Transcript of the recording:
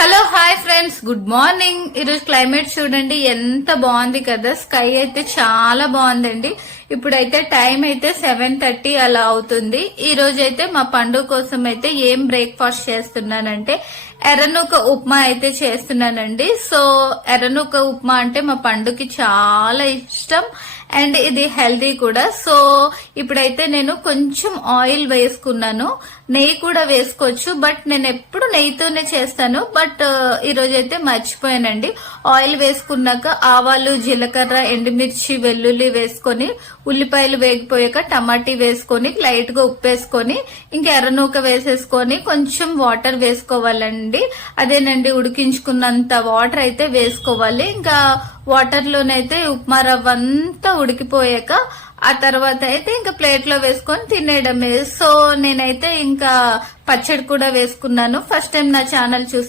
Hello hi friends, good morning. ఈరోజు climate చూడండి ఎంత బాగుంది కదా. స్కై అయితే చాలా బాగుందండి. ఇప్పుడైతే టైం అయితే 7:30 అలా అవుతుంది. ఈ రోజు అయితే మా పండుగ కోసం అయితే ఏం బ్రేక్ఫాస్ట్ చేస్తున్నానంటే ఎర్రనూక ఉప్మా అయితే చేస్తున్నానండి. సో ఎర్రనూక ఉప్మా అంటే మా పండుగకి చాలా ఇష్టం అండ్ ఇది హెల్దీ కూడా. సో ఇప్పుడైతే నేను కొంచెం ఆయిల్ వేసుకున్నాను, నెయ్యి కూడా వేసుకోవచ్చు, బట్ నేను ఎప్పుడు నెయ్యితోనే చేస్తాను. బట్ ఈ రోజు అయితే మర్చిపోయానండి. ఆయిల్ వేసుకున్నాక ఆవాలు, జీలకర్ర, ఎండుమిర్చి, వెల్లుల్లి వేసుకొని, ఉల్లిపాయలు వేగిపోయాక టమాటీ వేసుకొని, లైట్ గా ఉప్పు వేసుకొని, ఇంకా ఎర్రనూక వేసేసుకొని కొంచెం వాటర్ వేసుకోవాలండి. అదేనండి, ఉడికించుకున్నంత వాటర్ అయితే వేసుకోవాలి. ఇంకా వాటర్ లోనైతే ఉప్మా రవ్వ అంతా ఉడికిపోయాక ఆ తర్వాత అయితే ఇంకా ప్లేట్ లో వేసుకొని తినేయడమే. సో నేనైతే ఇంకా పచ్చడి కూడా వేసుకున్నాను. ఫస్ట్ టైం నా ఛానల్ చూసి